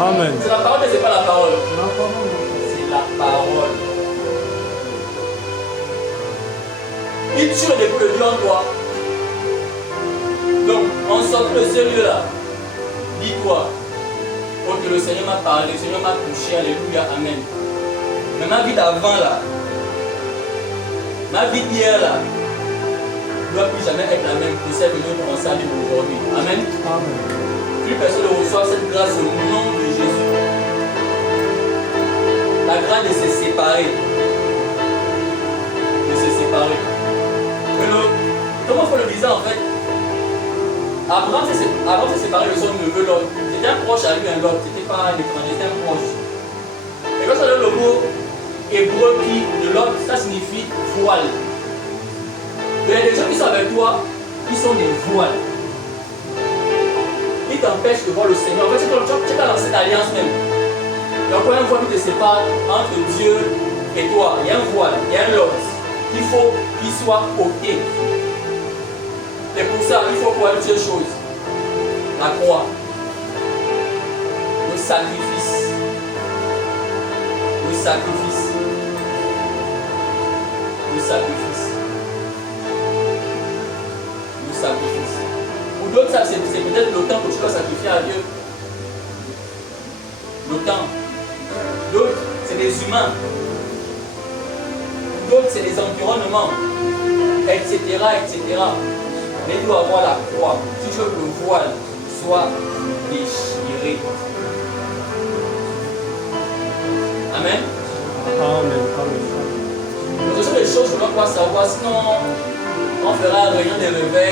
Amen. C'est la parole, mais ce n'est pas la parole. C'est la parole. Il tue le début de Dieu en toi. Donc, en sortant de ce lieu-là, dis-toi, oh que le Seigneur m'a parlé, le Seigneur m'a touché, alléluia, amen. Mais ma vie d'avant là, ma vie d'hier là, ne doit plus jamais être la même que celle que nous commençons à vivre aujourd'hui. Amen. Amen. Plus personne ne reçoit cette grâce au nom de Jésus. La grâce de se séparer. De se séparer. Comment on le disait en fait? Abraham s'est séparé de son neveu Lot. C'était un proche à lui, un Lot. C'était pas un étranger, c'était un proche. Et quand on a le mot hébreu qui de Lot, ça signifie voile. Il y a des gens qui sont avec toi, qui sont des voiles. Ils t'empêchent de voir le Seigneur. En fait, tu es dans cette alliance même. Donc, quand il y a un voile qui te sépare entre Dieu et toi, il y a un voile, il y a un Lot. Il faut qu'il soit ôté. Et pour ça, il faut voir une seule chose. La croix. Le sacrifice. Le sacrifice. Le sacrifice. Le sacrifice. Pour d'autres, c'est peut-être le temps que tu dois sacrifier à Dieu. Le temps. D'autres, c'est des humains. D'autres, c'est des environnements. Etc. etc. Mais il doit avoir la croix. Si tu veux que le voile soit déchiré. Amen. Amen. Donc ce sont des choses que l'on doit savoir. Sinon, on fera un réunion de réveil.